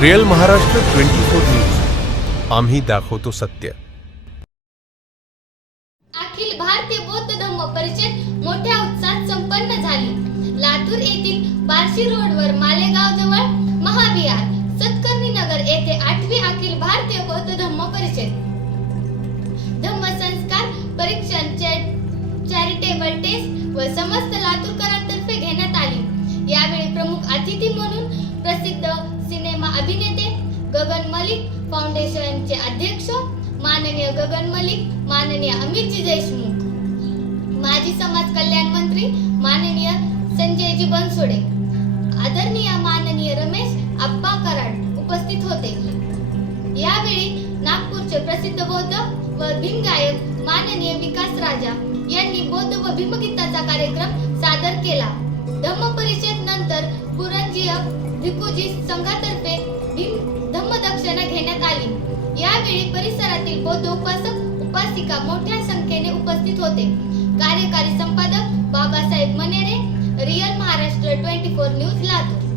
Real Maharashtra 24 news, आम्ही दाखवतो सत्य. अखिल भारतीय बौद्ध धम्म परिषद मोठ्या उत्साहात संपन्न झाली. लातूर येथील बार्शी रोडवर मालेगाव जवळ महाविहार सतकर्णी नगर येथे 8वी अखिल भारतीय बौद्ध धम्म परिषद धम्म संस्कार परीक्षण चॅरिटेबल टेस्ट व समस्त लातूरकरांतर्फे घेण्यात आली. यावेळी प्रमुख अतिथी म्हणून प्रसिद्ध सिनेमा अभिनेते गगन मलिक फाउंडेशनचे अध्यक्ष माननीय गगन मलिक, माननीय अमितजी देशमुख, माजी समाज कल्याण मंत्री माननीय संजयजी बनसोडे, आदरणीय माननीय रमेश आप्पा कराड उपस्थित होते. यावेळी नागपूरचे प्रसिद्ध बौद्ध व भीमगायक माननीय विकास राजा यांनी बौद्ध व भीमगीताचा कार्यक्रम सादर केला. धम्म परिषद नंतर पुरंजीय भिक्खूजी संघातर्फे धम्मदक्षिणा घेण्यात आली. यावेळी परिसरातील बौद्ध उपासक उपासिका मोठ्या संख्येने उपस्थित होते. कार्यकारी संपादक बाबासाहेब मनेरे, रिअल महाराष्ट्र 24 न्यूज लातूर.